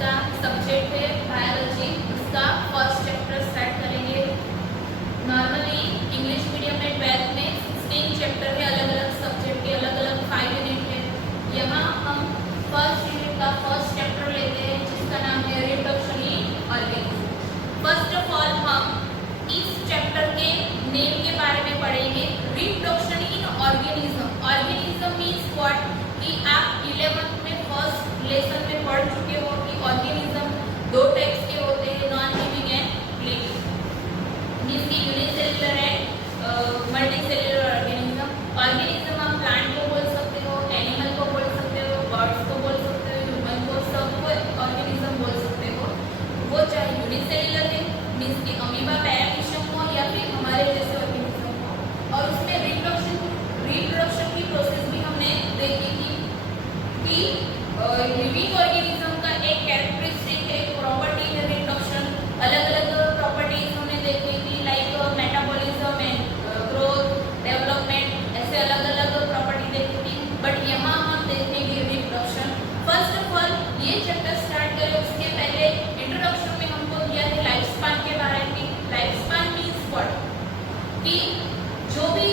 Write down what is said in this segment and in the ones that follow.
जिसका सब्जेक्ट है बायोलॉजी, उसका फर्स्ट चैप्टर स्टार्ट करेंगे। नॉर्मली इंग्लिश मीडियम में 12th में 16 चैप्टर है, अलग अलग सब्जेक्ट के अलग अलग 5 यूनिट है। यहाँ हम फर्स्ट यूनिट का फर्स्ट चैप्टर लेते हैं जिसका नाम है reproduction in organism. First of all हम इस चैप्टर के नेम के बारे में पढ़ेंगे। Reproduction in organism, organism means what, कि आप 11th में फर्स्ट लेसन में पढ़ चुके हो कि ऑर्गेनिज्म दो टाइप्स के होते हैं, non living and living, means की unicellular and multicellular organism. Organism आप प्लांट को बोल सकते हो, एनिमल को बोल सकते हो, बर्ड्स को बोल सकते हो, ह्यूमन को, सबको ऑर्गेनिज्म बोल सकते हो। वो चाहे यूनिसेल्युलर है मीन्स की अमीबा, पैरामीशियम हो, या फिर हमारे जैसे ऑर्गेनिज्म हो। और उसमें रिप्रोडक्शन की प्रोसेस भी हमने देखी थी कि लिविंग ऑर्गेनिज्म का एक कैरेक्टरिस्टिक है, प्रॉपर्टी है रिप्रोडक्शन। अलग अलग प्रॉपर्टीज हमने देखी थी, like metabolism and growth, development, ऐसे अलग अलग प्रॉपर्टी देखी थी। बट यहाँ हम देखेंगे रिप्रोडक्शन। फर्स्ट ऑफ ऑल ये चैप्टर स्टार्ट करें उसके पहले इंट्रोडक्शन में हमको दिया है लाइफ स्पान के बारे में। लाइफ स्पान मीन्स व्हाट, कि जो भी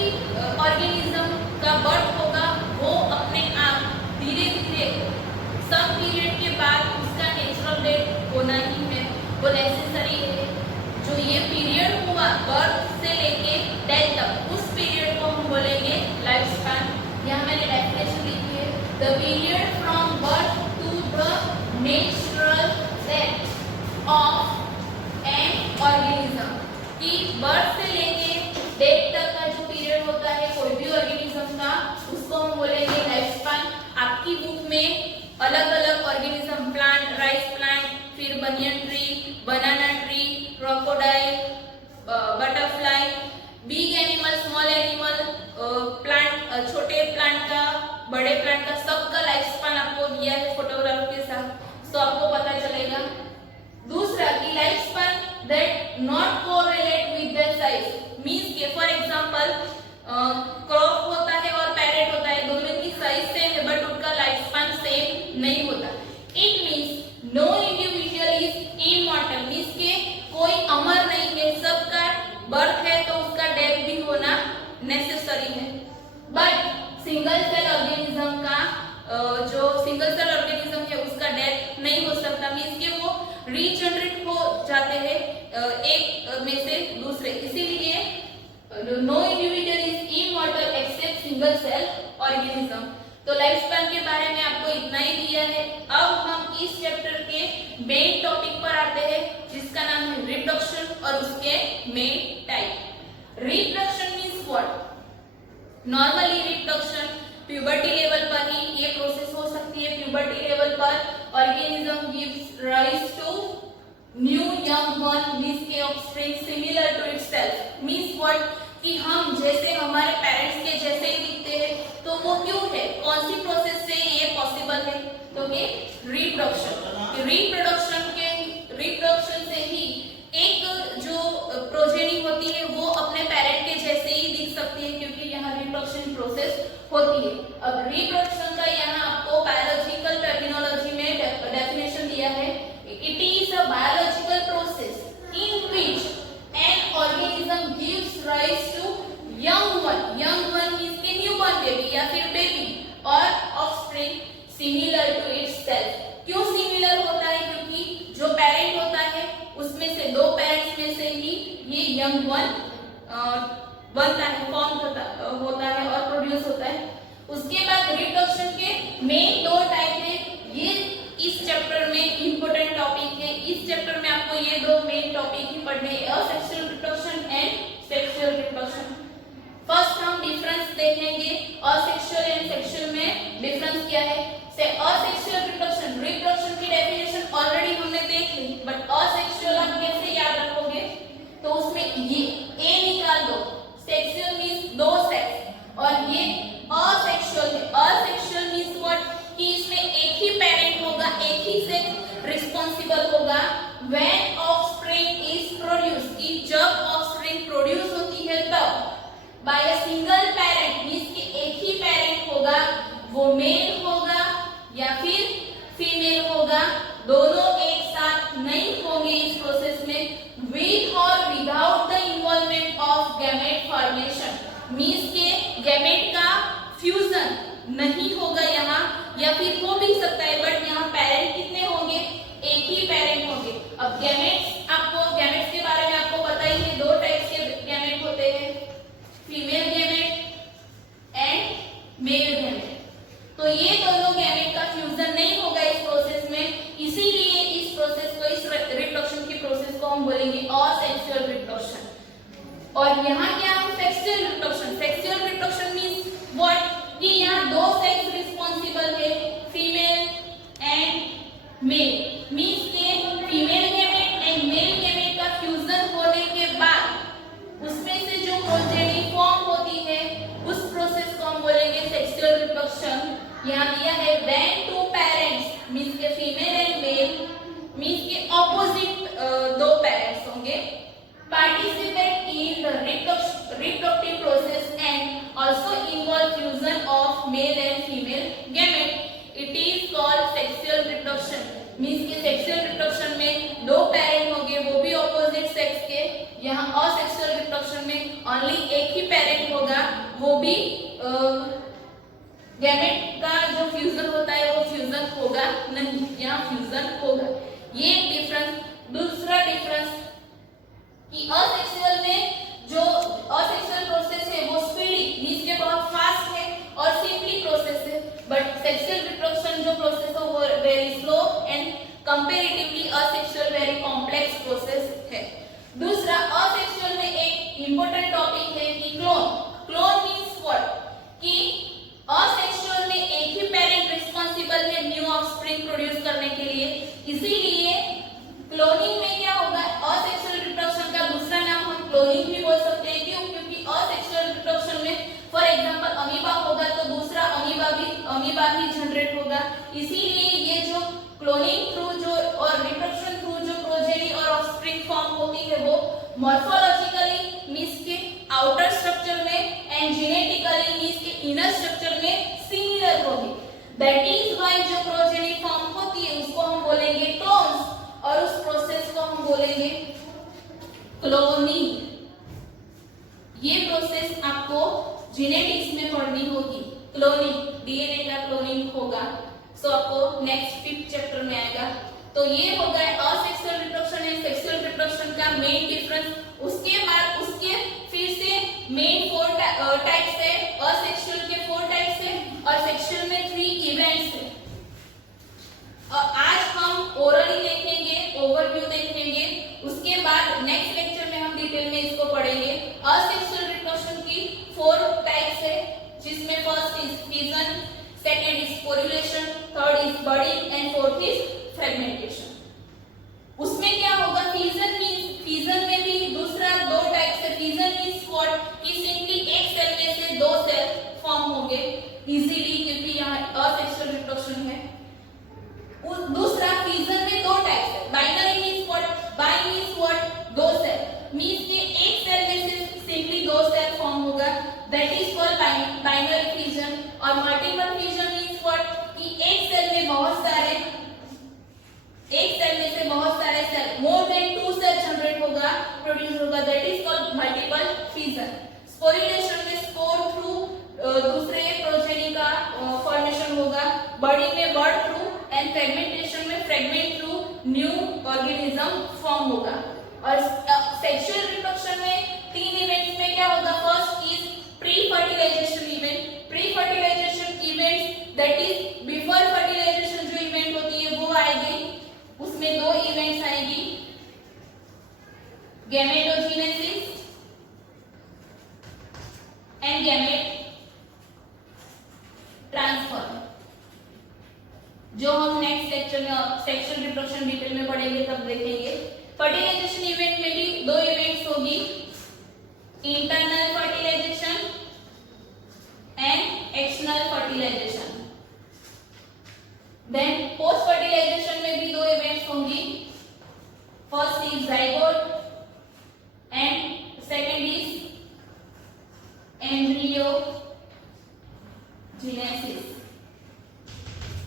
ऑर्गेनिज्म का बर्थ होगा वो अपने आप धीरे धीरे सम पीरियड के बाद उसका नेचुरल डेथ होना ही है, वो नेसेसरी है। जो ये पीरियड हुआ बर्थ से लेके डेथ तक, उस पीरियड को हम बोलेंगे लाइफ स्पैन। यहाँ मैंने डेफिनेशन लिखी है, the period from birth to the natural death of an organism, कि बर्थ से लेके डेथ तक का जो पीरियड होता है कोई भी ऑर्गेनिज्म का, उसको हम बोलेंगे लाइफ स्पैन। आपकी बुक में अलग अलग ऑर्गेनिज्म, प्लांट, राइस प्लांट, फिर बनियन ट्री, बनाना tree, crocodile, butterfly, big animal, small animal, plant, छोटे प्लांट का, बड़े प्लांट का, सबका लाइफ स्पैन आपको दिया है फोटोग्राफ के साथ, तो आपको पता चलेगा। दूसरा कि life span that not correlate with their size, means के फॉर एग्जांपल क्रॉप होता है और पैरेट होता है, दोनों की साइज सेम है बट उनका लाइफ स्पैन सेम नहीं होता। It means no individual is immortal, means के कोई अमर नहीं है, सबका बर्थ है तो उसका डेथ भी होना नेसेसरी है। बट सिंगल सेल ऑर्गेनिज्म का जो सिंगल सेल ऑर्गेनिज्म है उसका डेथ नहीं हो सकता, मींस के वो रीजनरेट हो जाते हैं एक में से दूसरे, इसीलिए no individual is immortal except single cell organism. तो लाइफ स्पैन के बारे में आपको इतना ही दिया है। अब हम इस चैप्टर के मेन टॉपिक पर आते हैं जिसका नाम है रिप्रोडक्शन और उसके main type. Reproduction means what, normally reproduction puberty level पर ही ये प्रोसेस हो सकती है। प्यूबर्टी लेवल पर organism gives rise to new young one, means के offspring similar to itself, means what, कि हम जैसे हमारे पेरेंट्स के जैसे ही दिखते हैं, तो वो क्यों है, कौन सी प्रोसेस से ये पॉसिबल है, तो कि रिप्रोडक्शन। रिप्रोडक्शन से ही एक जो प्रोजेनी होती है वो अपने पेरेंट के जैसे ही दिख सकती है, क्योंकि यहाँ रिप्रोडक्शन प्रोसेस होती है। अब रिप्रोडक्शन का यहाँ आपको बायोलॉजिकल टर्मिनोलॉजी में डेफिनेशन दिया है, it is a biological process in which an organism gives rise to young one means के न्यूबॉर्न बेबी या फिर बेबी और ऑफस्प्रिंग सिमिलर टू इटसेल्फ। क्यों सिमिलर होता है, क्योंकि जो पेरेंट होता है उसमें से दो पेरेंट्स में से ही ये यंग वन बनता है, फॉर्म होता है और प्रोड्यूस होता है। उसके बाद रिप्रोडक्शन के मेन दो टाइप है, ये इस चैप्टर में इंपोर्टेंट टॉपिक है। इस चैप्टर में आपको ये दो मेन टॉपिक ही पढ़ने हैं, asexual reproduction and sexual reproduction. First हम डिफरेंस देखेंगे, असेक्सुअल एंड सेक्सुअल में डिफरेंस क्या है। से असेक्सुअल रिप्रोडक्शन की डेफिनेशन ऑलरेडी हमने देख ली, बट असेक्सुअल आप कैसे याद रखोगे, तो उसमें ये ए निकाल दो, सेक्सुअल मींस दो सेक्स और ये असेक्सुअल है। असेक्सुअल मींस व्हाट, कि इसमें एक ही पेरेंट होगा, एक ही सेक्स रिस्पांसिबल होगा व्हेन ऑफस्प्रिंग इज प्रोड्यूस, कि जब ऑफस्प्रिंग प्रोड्यूस होती है तब by a single parent, means कि एक ही पेरेंट होगा, वो मेल होगा या फिर फीमेल होगा, दोनों मेल गैमेट। तो ये दोनों गैमेट का फ्यूजन नहीं होगा इस प्रोसेस में, इसीलिए इस प्रोसेस को, इस रिप्रोडक्शन की प्रोसेस को हम बोलेंगे असेक्सुअल रिप्रोडक्शन। और यहाँ क्या है sexual reproduction. Sexual reproduction means what, कि यहाँ दो सेक्स रिस्पांसिबल है, फीमेल एंड मेल। मींस के female gamete and male gamete का फ्यूजन होने के बाद उसमें से जो प्रोजेनी फॉर्म होती है उस प्रोसेस को हम बोलेंगे सेक्सुअल रिप्रोडक्शन। यहाँ दिया है when two parents मींस के फीमेल एंड मेल मींस के ऑपोजिट दो पेरेंट्स होंगे, participate in the reproductive process and also involve fusion of male and female gamete, it is called sexual reproduction। Means के sexual reproduction में दो parent होंगे वो भी ऑपोजिट सेक्स के, यहाँ असेक्सुअल रिप्रोडक्शन में ओनली एक ही पेरेंट होगा वो भी गैमेट का जो फ्यूजन होता है वो फ्यूजन होगा नहीं, यहाँ फ्यूजन होगा। ये डिफरेंस। दूसरा डिफरेंस कि असेक्सुअल में जो असेक्सुअल प्रोसेस है वो स्पीडी मींस के बहुत फास्ट है और सिंपली प्रोसेस है, बट सेक्सुअल रिप्रोडक्शन जो प्रोसेस है वो very slow and comparatively asexual very complex process है। दूसरा असेक्सुअल में एक इंपॉर्टेंट टॉपिक है कि क्लोन। क्लोन मींस व्हाट, कि असेक्सुअल में एक ही पेरेंट रिस्पांसिबल है न्यू ऑफस्प्रिंग प्रोड्यूस करने के लिए, इसीलिए क्लोनिंग में क्या होगा, असेक्सुअल रिप्रोडक्शन का दूसरा नाम हम क्लोनिंग भी बोल सकते हैं। क्यों? क्योंकि असेक्सुअल रिप्रोडक्शन में फॉर एग्जांपल अमीबा होगा तो दूसरा अमीबा ही जनरेट होगा, इसीलिए ये जो क्लोनिंग थ्रू जो और रिप्रोडक्शन थ्रू जो प्रोजेनी और ऑफस्प्रिंग फॉर्म होती है वो मॉर्फोलॉजिकली मींस के आउटर स्ट्रक्चर में एंड जेनेटिकली मींस के इनर स्ट्रक्चर में सिमिलर होगी। दैट इज व्हाई जो प्रोजेनी फॉर्म होती है उसको हम बोलेंगे क्लोन्स और उस प्रोसेस को हम बोलेंगे क्लोनिंग। ये प्रोसेस आपको जेनेटिक्स में पढ़नी होगी, क्लोनिंग, डीएनए का क्लोनिंग होगा, सो आपको नेक्स्ट 5th चैप्टर में आएगा। तो ये हो गया asexual reproduction and sexual reproduction का मेन डिफरेंस। उसके बाद उसके फिर से मेन 4 टाइप्स है, असेक्सुअल के 4 टाइप्स है और सेक्सुअल में 3 इवेंट्स है। आज हम ओरली देखेंगे, ओवरव्यू देखेंगे, उसके बाद नेक्स्ट लेक्चर में हम डिटेल में इसको पढ़ेंगे। असेक्सुअल रिप्रोडक्शन की 4 टाइप्स है, जिसमें first is fission, second is sporulation, third is budding and fourth is fragmentation. उसमें क्या होगा, फिजन में भी दूसरा 2 टाइप से। फिजन मींस व्हाट, कि सिंपली एक सेल में से 2 सेल फॉर्म होंगे इजीली, क्योंकि यहाँ असेक्सुअल रिप्रोडक्शन है। दूसरा फिजन में 2 टाइप है। Binary means what, bi means what, 2 cell means के एक सेल में से सिंपली 2 सेल फॉर्म होगा, that is called binary fission. और मल्टीपल फिजन मींस व्हाट, कि एक सेल में से बहुत सारे cell, more than 2 cell generate होगा, प्रोड्यूस होगा, that is called multiple fission. Sporulation में स्पोर थ्रू दूसरे प्रोजेनी का फॉर्मेशन होगा, बडिंग में बर्ड थ्रू एंड फ्रेगमेंटेशन में fragment through new organism form होगा। और सेक्सुअल रिप्रोडक्शन में 3 इवेंट्स में क्या होगा, first is pre fertilization event. Pre fertilization event that is before fertilization जो इवेंट होती है वो आएगी, उसमें 2 इवेंट्स आएगी, गैमेटोजेनेसिस एंड गैमेट ट्रांसफर, जो हम नेक्स्ट लेक्चर में सेक्सुअल रिप्रोडक्शन डिटेल में पढ़ेंगे तब देखेंगे। फर्टिलाइजेशन इवेंट में भी 2 इवेंट्स होगी, internal fertilization and external fertilization. Then post fertilization में भी 2 इवेंट्स होंगी, first is zygote and second is embryogenesis.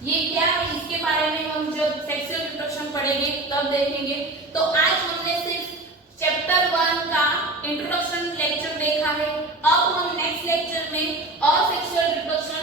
ये क्या है, इसके बारे में हम जब सेक्सुअल रिप्रोडक्शन पढ़ेंगे तब देखेंगे। तो आज हमने सिर्फ चैप्टर 1 का इंट्रोडक्शन लेक्चर देखा है। अब हम नेक्स्ट लेक्चर में असेक्सुअल रिप्रोडक्शन